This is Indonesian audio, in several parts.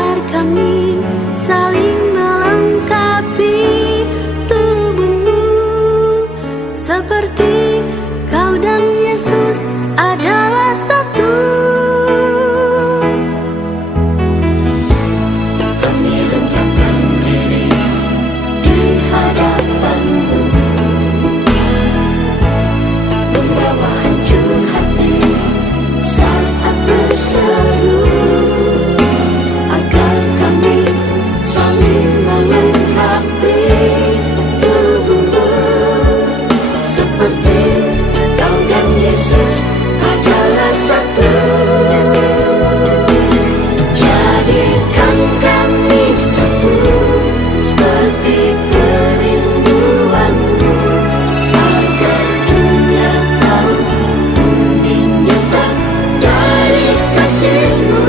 agar kami saling melengkapi tubuhmu, seperti kau dan Yesus adalah satu. Kami rendahkan diri di hadapanmu, membawa hancur hati saat berseru, agar kami saling melengkapi tubuhmu, seperti kau dan Yesus adalah satu. Jadikan kami satu, seperti kerinduanmu, agar dunia tahu bumi nyata dari kasihmu.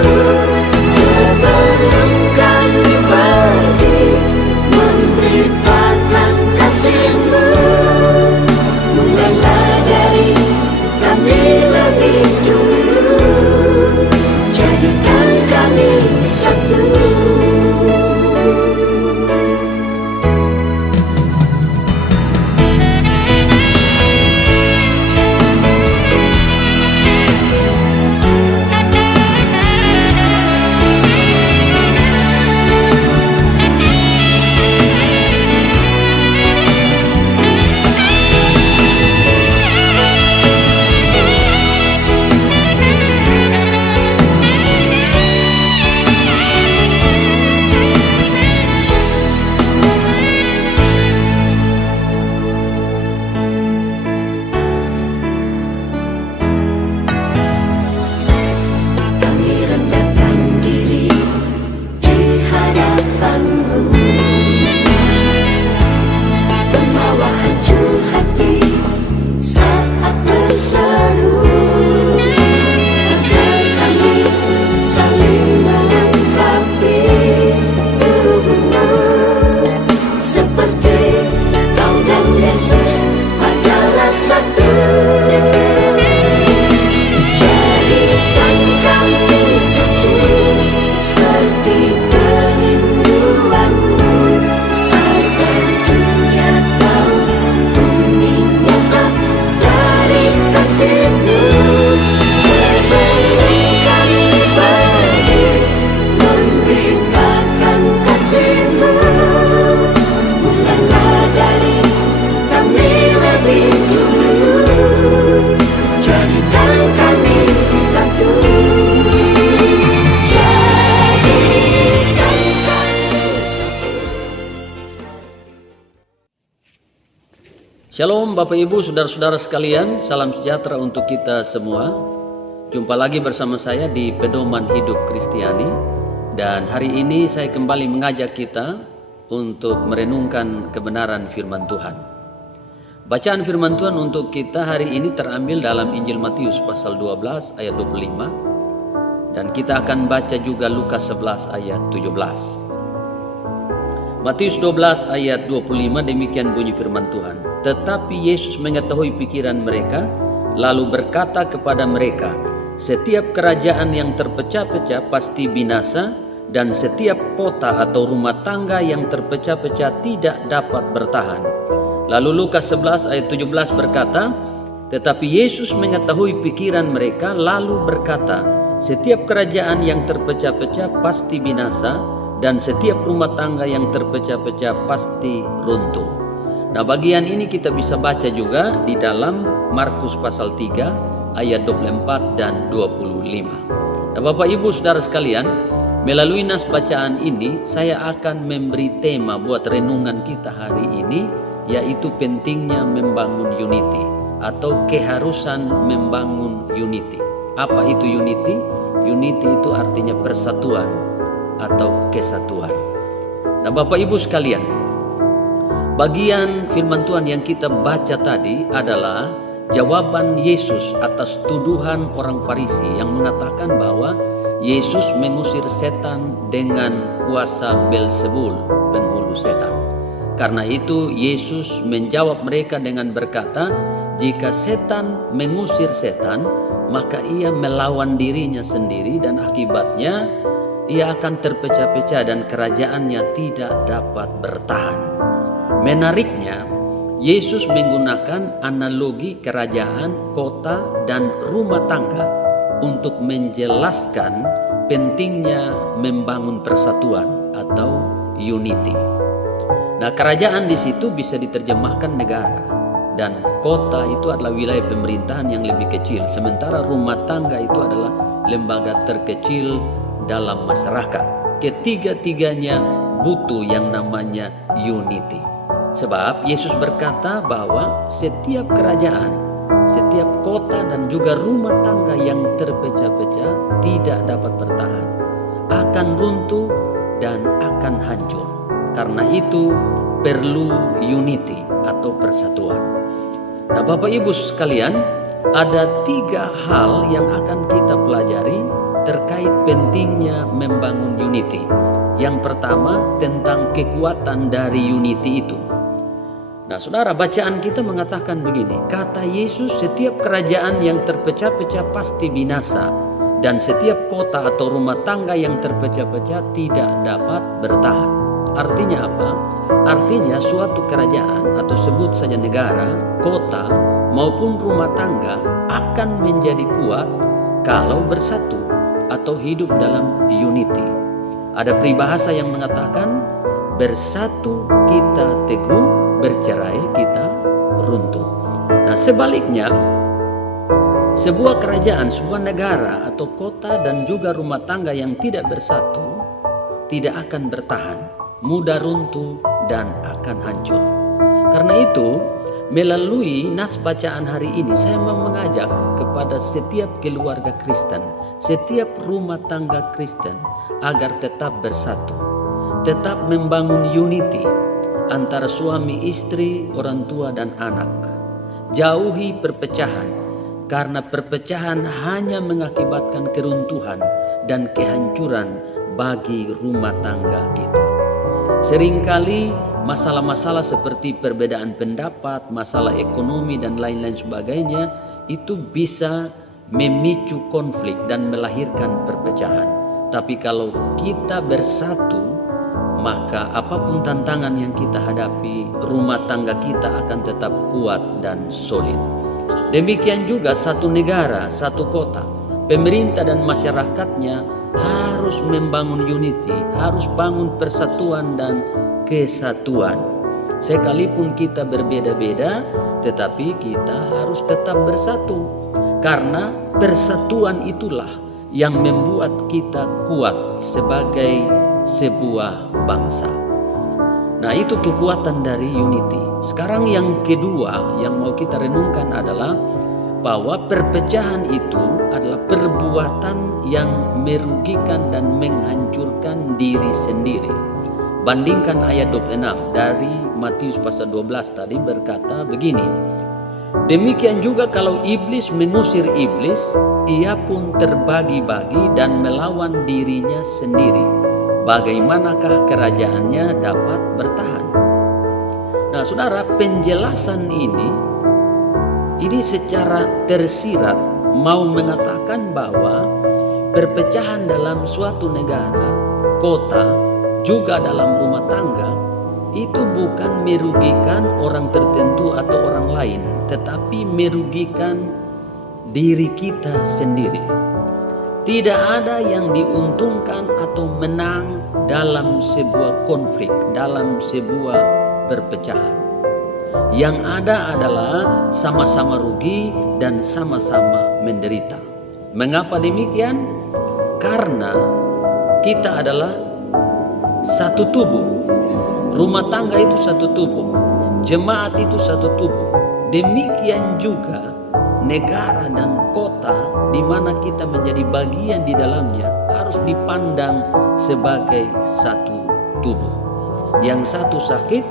Sebelum kami pergi memberitakan kasihmu, mulailah dari kami lebih dulu, jadikan kami satu. Kami rendahkan diri di hadapanmu, membawa hancur hati saat berseru, agar kami saling melengkapi tubuhmu, seperti kau dan Yesus adalah satu. Jadikan kami satu, seperti kerinduanmu, agar dunia tahu bumi nyata dari kasihmu. Sebelum kami pergi memberitakan kasihmu, mulailah dari kami lebih dulu, jadikan kami satu. Jadikan kami satu. Shalom Bapak Ibu, saudara-saudara sekalian, salam sejahtera untuk kita semua. Jumpa lagi bersama saya di Pedoman Hidup Kristiani. Dan hari ini saya kembali mengajak kita untuk merenungkan kebenaran firman Tuhan. Bacaan firman Tuhan untuk kita hari ini terambil dalam Injil Matius pasal 12 ayat 25. Dan kita akan baca juga Lukas 11 ayat 17. Matius 12 ayat 25, demikian bunyi firman Tuhan. Tetapi Yesus mengetahui pikiran mereka, lalu berkata kepada mereka, setiap kerajaan yang terpecah-pecah pasti binasa, dan setiap kota atau rumah tangga yang terpecah-pecah tidak dapat bertahan. Lalu Lukas 11 ayat 17 berkata, tetapi Yesus mengetahui pikiran mereka, lalu berkata, setiap kerajaan yang terpecah-pecah pasti binasa, dan setiap rumah tangga yang terpecah-pecah pasti runtuh. Nah, bagian ini kita bisa baca juga di dalam Markus pasal 3 ayat 24 dan 25. Nah, Bapak Ibu Saudara sekalian, melalui nas bacaan ini saya akan memberi tema buat renungan kita hari ini, yaitu pentingnya membangun unity atau keharusan membangun unity. Apa itu unity? Unity itu artinya persatuan atau kesatuan. Nah, Bapak Ibu sekalian, bagian firman Tuhan yang kita baca tadi adalah jawaban Yesus atas tuduhan orang Farisi yang mengatakan bahwa Yesus mengusir setan dengan kuasa Beelzebul, penghulu setan. Karena itu Yesus menjawab mereka dengan berkata, jika setan mengusir setan, maka ia melawan dirinya sendiri, dan akibatnya ia akan terpecah-pecah dan kerajaannya tidak dapat bertahan. Menariknya, Yesus menggunakan analogi kerajaan, kota, dan rumah tangga untuk menjelaskan pentingnya membangun persatuan atau unity. Nah, kerajaan di situ bisa diterjemahkan negara, dan kota itu adalah wilayah pemerintahan yang lebih kecil, sementara rumah tangga itu adalah lembaga terkecil dalam masyarakat. Ketiga-tiganya butuh yang namanya unity. Sebab Yesus berkata bahwa setiap kerajaan, setiap kota dan juga rumah tangga yang terpecah-pecah tidak dapat bertahan, akan runtuh dan akan hancur. Karena itu perlu unity atau persatuan. Nah, Bapak Ibu sekalian, ada 3 hal yang akan kita pelajari terkait pentingnya membangun unity. Yang pertama tentang kekuatan dari unity itu. Nah, saudara, bacaan kita mengatakan begini, kata Yesus, setiap kerajaan yang terpecah-pecah pasti binasa, dan setiap kota atau rumah tangga yang terpecah-pecah tidak dapat bertahan. Artinya apa? Artinya suatu kerajaan atau sebut saja negara, kota maupun rumah tangga akan menjadi kuat kalau bersatu atau hidup dalam unity. Ada peribahasa yang mengatakan, bersatu kita teguh, bercerai kita runtuh. Nah, sebaliknya, sebuah kerajaan, sebuah negara atau kota dan juga rumah tangga yang tidak bersatu tidak akan bertahan, mudah runtuh dan akan hancur. Karena itu, melalui nas bacaan hari ini saya mau mengajak kepada setiap keluarga Kristen, setiap rumah tangga Kristen agar tetap bersatu, tetap membangun unity antara suami istri, orang tua dan anak. Jauhi perpecahan, karena perpecahan hanya mengakibatkan keruntuhan dan kehancuran bagi rumah tangga kita. Seringkali masalah-masalah seperti perbedaan pendapat, masalah ekonomi dan lain-lain sebagainya itu bisa memicu konflik dan melahirkan perpecahan. Tapi kalau kita bersatu, maka apapun tantangan yang kita hadapi, rumah tangga kita akan tetap kuat dan solid. Demikian juga satu negara, satu kota, pemerintah dan masyarakatnya harus membangun unity, harus bangun persatuan dan kesatuan. Sekalipun kita berbeda-beda, tetapi kita harus tetap bersatu. Karena persatuan itulah yang membuat kita kuat sebagai sebuah bangsa. Nah, itu kekuatan dari unity. Sekarang yang kedua yang mau kita renungkan adalah bahwa perpecahan itu adalah perbuatan yang merugikan dan menghancurkan diri sendiri. Bandingkan ayat 26 dari Matius pasal 12 tadi berkata begini, demikian juga kalau iblis mengusir iblis, ia pun terbagi-bagi dan melawan dirinya sendiri. Bagaimanakah kerajaannya dapat bertahan? Nah, saudara, penjelasan ini secara tersirat mau mengatakan bahwa perpecahan dalam suatu negara, kota, juga dalam rumah tangga itu bukan merugikan orang tertentu atau orang lain, tetapi merugikan diri kita sendiri. Tidak ada yang diuntungkan atau menang dalam sebuah konflik, dalam sebuah perpecahan. Yang ada adalah sama-sama rugi dan sama-sama menderita. Mengapa demikian? Karena kita adalah satu tubuh. Rumah tangga itu satu tubuh. Jemaat itu satu tubuh. Demikian juga negara dan kota di mana kita menjadi bagian di dalamnya harus dipandang sebagai satu tubuh. Yang satu sakit,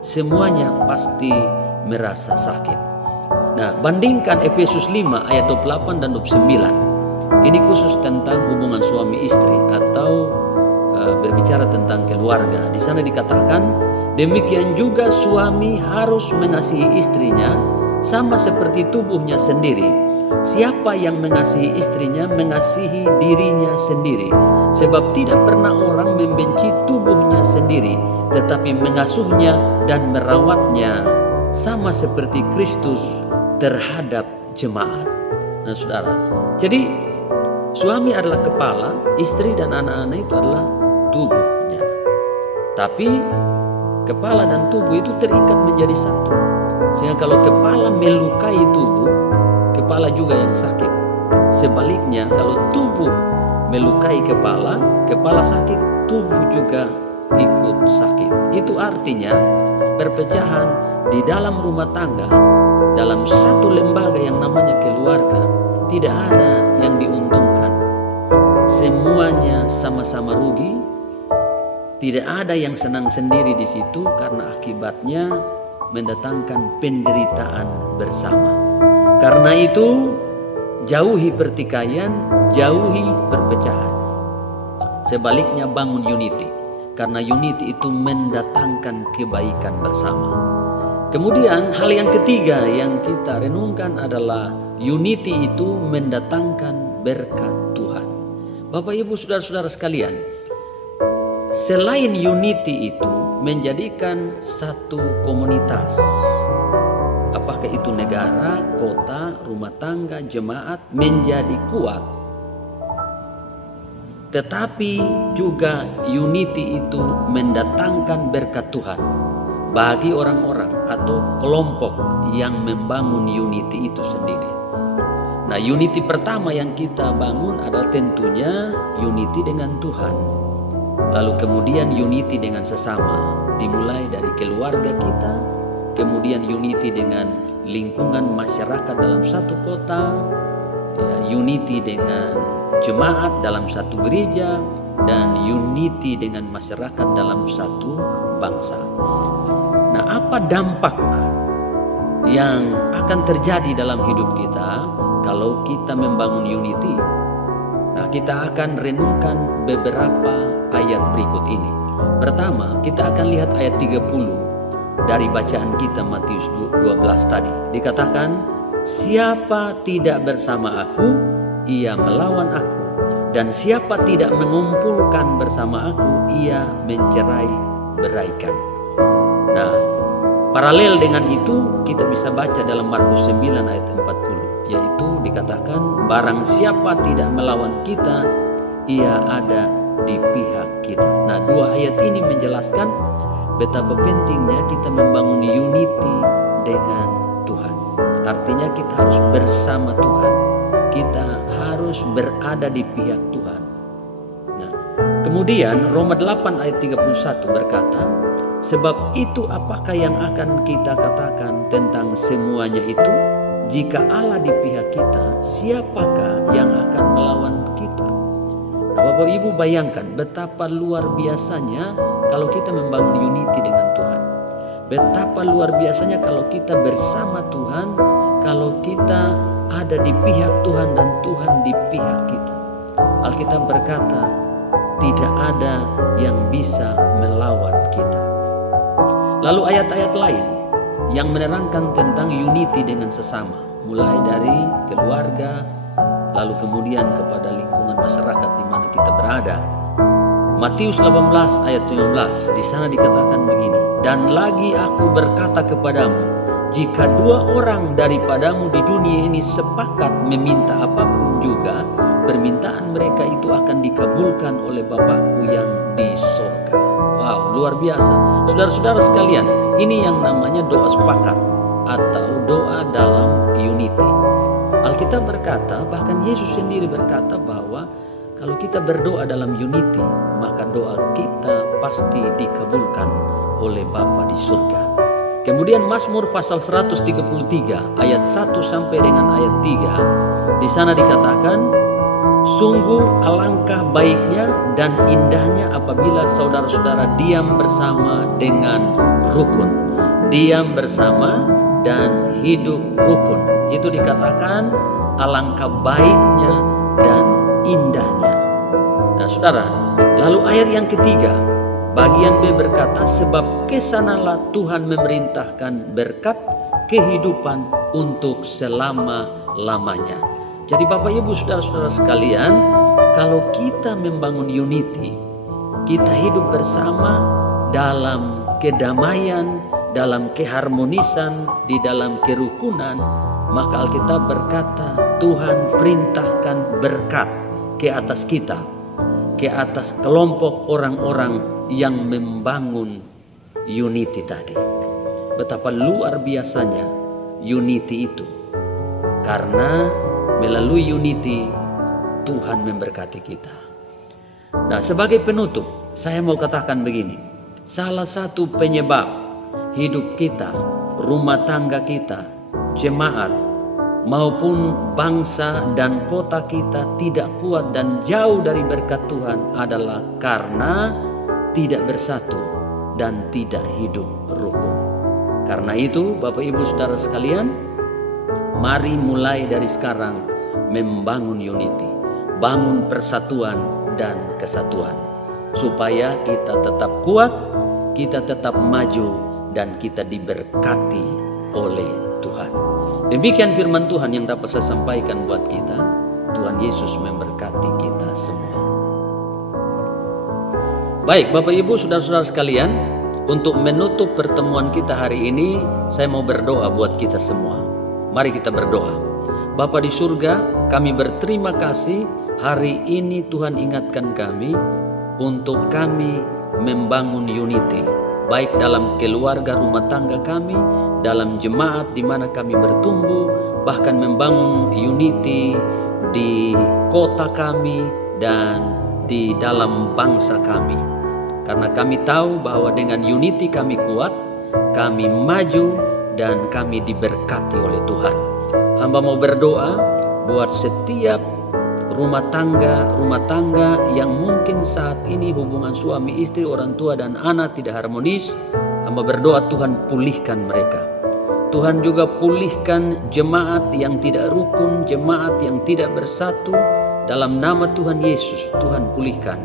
semuanya pasti merasa sakit. Nah, bandingkan Efesus 5 ayat 28 dan 29. Ini khusus tentang hubungan suami istri atau berbicara tentang keluarga. Di sana dikatakan, demikian juga suami harus mengasihi istrinya sama seperti tubuhnya sendiri. Siapa yang mengasihi istrinya mengasihi dirinya sendiri. Sebab tidak pernah orang membenci tubuhnya sendiri, tetapi mengasuhnya dan merawatnya, sama seperti Kristus terhadap jemaat. Nah saudara, jadi suami adalah kepala, istri dan anak-anak itu adalah tubuhnya. Tapi kepala dan tubuh itu terikat menjadi satu. Sehingga kalau kepala melukai tubuh, kepala juga yang sakit. Sebaliknya kalau tubuh melukai kepala, kepala sakit, tubuh juga ikut sakit. Itu artinya perpecahan di dalam rumah tangga, dalam satu lembaga yang namanya keluarga, tidak ada yang diuntungkan. Semuanya sama-sama rugi. Tidak ada yang senang sendiri di situ, karena akibatnya mendatangkan penderitaan bersama. Karena itu jauhi pertikaian, jauhi perpecahan. Sebaliknya bangun unity, karena unity itu mendatangkan kebaikan bersama. Kemudian hal yang ketiga yang kita renungkan adalah unity itu mendatangkan berkat Tuhan. Bapak Ibu saudara-saudara sekalian, selain unity itu menjadikan satu komunitas, apakah itu negara, kota, rumah tangga, jemaat, menjadi kuat. Tetapi juga unity itu mendatangkan berkat Tuhan bagi orang-orang atau kelompok yang membangun unity itu sendiri. Nah, unity pertama yang kita bangun adalah tentunya unity dengan Tuhan. Lalu kemudian unity dengan sesama, dimulai dari keluarga kita, kemudian unity dengan lingkungan masyarakat dalam satu kota, unity dengan jemaat dalam satu gereja, dan unity dengan masyarakat dalam satu bangsa. Nah, apa dampak yang akan terjadi dalam hidup kita kalau kita membangun unity? Nah, kita akan renungkan beberapa ayat berikut ini. Pertama, kita akan lihat ayat 30 dari bacaan kita Matius 12 tadi. Dikatakan, siapa tidak bersama aku, ia melawan aku. Dan siapa tidak mengumpulkan bersama aku, ia mencerai-beraikan. Nah, paralel dengan itu kita bisa baca dalam Markus 9 ayat 40, yaitu dikatakan, barang siapa tidak melawan kita, ia ada di pihak kita. Nah, dua ayat ini menjelaskan betapa pentingnya kita membangun unity dengan Tuhan. Artinya kita harus bersama Tuhan, kita harus berada di pihak Tuhan. Nah, kemudian Roma 8 ayat 31 berkata, sebab itu apakah yang akan kita katakan tentang semuanya itu? Jika Allah di pihak kita, siapakah yang akan melawan kita? Nah, Bapak Ibu bayangkan betapa luar biasanya kalau kita membangun unity dengan Tuhan. Betapa luar biasanya kalau kita bersama Tuhan, kalau kita ada di pihak Tuhan dan Tuhan di pihak kita. Alkitab berkata, tidak ada yang bisa melawan kita. Lalu ayat-ayat lain yang menerangkan tentang unity dengan sesama, mulai dari keluarga, lalu kemudian kepada lingkungan masyarakat di mana kita berada. Matius 18 ayat 19, di sana dikatakan begini, dan lagi aku berkata kepadamu, jika dua orang daripadamu di dunia ini sepakat meminta apapun juga, permintaan mereka itu akan dikabulkan oleh Bapakku yang di sorga. Wow, luar biasa. Saudara-saudara sekalian, ini yang namanya doa sepakat atau doa dalam unity. Alkitab berkata, bahkan Yesus sendiri berkata bahwa kalau kita berdoa dalam unity, maka doa kita pasti dikabulkan oleh Bapa di surga. Kemudian Mazmur pasal 133 ayat 1 sampai dengan ayat 3. Di sana dikatakan, sungguh alangkah baiknya dan indahnya apabila saudara-saudara diam bersama dengan rukun. Diam bersama dan hidup rukun. Itu dikatakan alangkah baiknya dan indahnya. Nah saudara, lalu ayat yang ketiga, bagian B berkata, sebab kesanalah Tuhan memerintahkan berkat kehidupan untuk selama-lamanya. selama-lamanya. Jadi Bapak Ibu saudara-saudara sekalian, kalau kita membangun unity, kita hidup bersama dalam kedamaian, dalam keharmonisan, di dalam kerukunan, maka Alkitab berkata Tuhan perintahkan berkat ke atas kita, ke atas kelompok orang-orang yang membangun unity tadi. Betapa luar biasanya unity itu, karena melalui unity Tuhan memberkati kita. Nah, sebagai penutup saya mau katakan begini, salah satu penyebab hidup kita, rumah tangga kita, jemaat maupun bangsa dan kota kita tidak kuat dan jauh dari berkat Tuhan adalah karena tidak bersatu dan tidak hidup rukun. Karena itu Bapak Ibu Saudara sekalian, mari mulai dari sekarang membangun unity, bangun persatuan dan kesatuan, supaya kita tetap kuat, kita tetap maju, dan kita diberkati oleh Tuhan. Demikian firman Tuhan yang dapat saya sampaikan buat kita. Tuhan Yesus memberkati kita semua. Baik Bapak Ibu saudara-saudara sekalian, untuk menutup pertemuan kita hari ini, saya mau berdoa buat kita semua. Mari kita berdoa. Bapa di surga, kami berterima kasih hari ini Tuhan ingatkan kami untuk kami membangun unity, baik dalam keluarga rumah tangga kami, dalam jemaat di mana kami bertumbuh, bahkan membangun unity di kota kami dan di dalam bangsa kami. Karena kami tahu bahwa dengan unity kami kuat, kami maju, dan kami diberkati oleh Tuhan. Hamba mau berdoa buat setiap rumah tangga yang mungkin saat ini hubungan suami istri, orang tua dan anak tidak harmonis. Hamba berdoa Tuhan pulihkan mereka. Tuhan juga pulihkan jemaat yang tidak rukun, jemaat yang tidak bersatu. Dalam nama Tuhan Yesus, Tuhan pulihkan.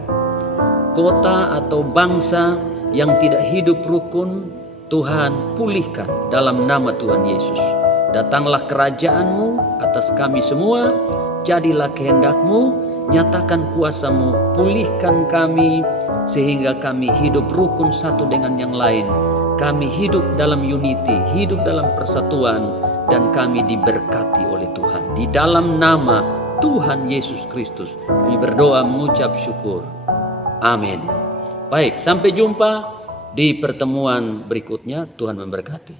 Kota atau bangsa yang tidak hidup rukun, Tuhan pulihkan dalam nama Tuhan Yesus. Datanglah kerajaan-Mu atas kami semua, jadilah kehendak-Mu, nyatakan kuasa-Mu, pulihkan kami sehingga kami hidup rukun satu dengan yang lain. Kami hidup dalam unity, hidup dalam persatuan, dan kami diberkati oleh Tuhan. Di dalam nama Tuhan Yesus Kristus kami berdoa mengucap syukur. Amin. Baik, sampai jumpa di pertemuan berikutnya. Tuhan memberkati.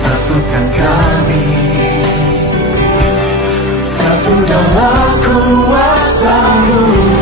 Satukan kami, satu dalam kuasa-Mu.